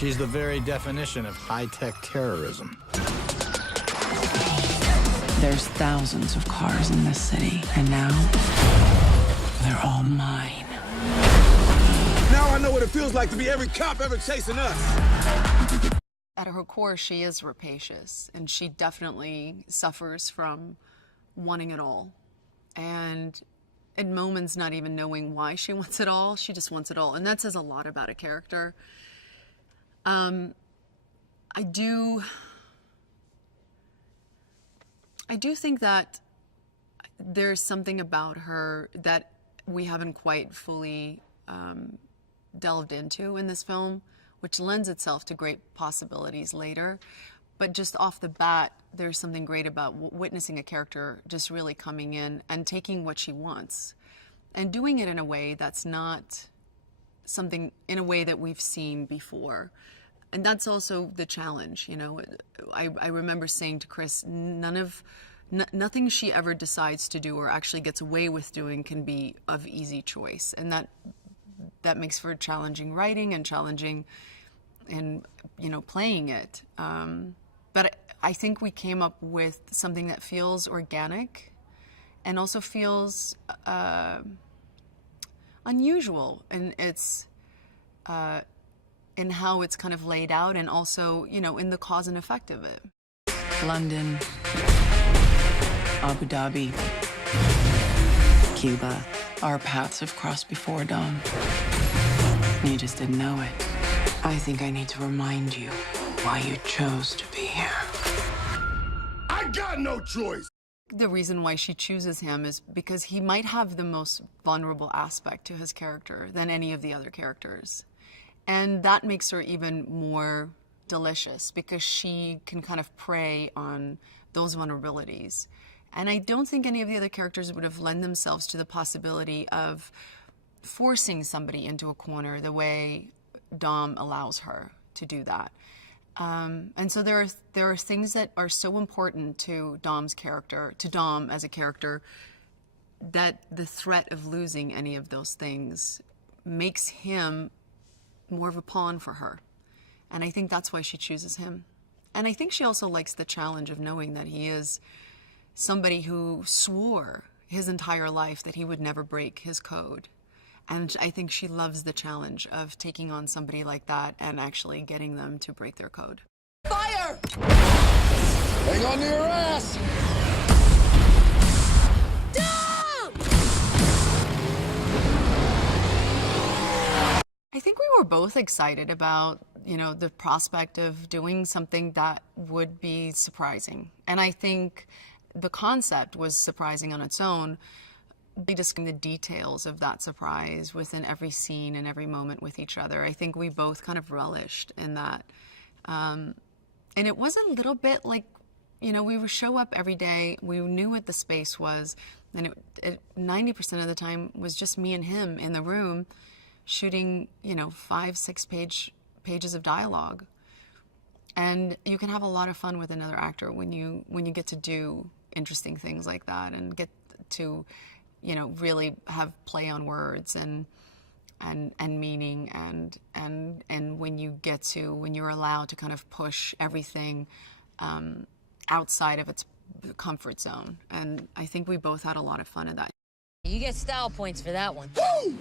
She's the very definition of high-tech terrorism. There's thousands of cars in this city, and now they're all mine. Now I know what it feels like to be every cop ever chasing us. At her core, she is rapacious, and she definitely suffers from wanting it all. And at moments, not even knowing why she wants it all, she just wants it all. And that says a lot about a character. I do think that there's something about her that we haven't quite fully delved into in this film, which lends itself to great possibilities later. But just off the bat, there's something great about witnessing a character just really coming in and taking what she wants and doing it in a way that's not something, in a way that we've seen before. And that's also the challenge, you know. I remember saying to Chris, nothing she ever decides to do or actually gets away with doing can be of easy choice. And that makes for challenging writing and challenging in, you know, playing it. But I think we came up with something that feels organic and also feels unusual in its in how it's kind of laid out, and also, you know, in the cause and effect of it. London, Abu Dhabi, Cuba. Our paths have crossed before, Dom. You just didn't know it. I think I need to remind you why you chose to be here. I got no choice. The reason why she chooses him is because he might have the most vulnerable aspect to his character than any of the other characters. And that makes her even more delicious because she can kind of prey on those vulnerabilities. And I don't think any of the other characters would have lent themselves to the possibility of forcing somebody into a corner the way Dom allows her to do that. And so there are things that are so important to Dom's character, to Dom as a character, that the threat of losing any of those things makes him more of a pawn for her. And I think that's why she chooses him. And I think she also likes the challenge of knowing that he is somebody who swore his entire life that he would never break his code. And I think she loves the challenge of taking on somebody like that and actually getting them to break their code. Fire! Hang on to your ass! I think we were both excited about, you know, the prospect of doing something that would be surprising. And I think the concept was surprising on its own. Discussing the details of that surprise within every scene and every moment with each other, I think we both kind of relished in that. And it was a little bit like, you know, we would show up every day, we knew what the space was, and it 90% of the time was just me and him in the room shooting, you know, 5-6 pages of dialogue. And you can have a lot of fun with another actor when you get to do interesting things like that and get to, you know, really have play on words and meaning and when you're allowed to kind of push everything outside of its comfort zone. And I think we both had a lot of fun in that. You get style points for that one. Woo!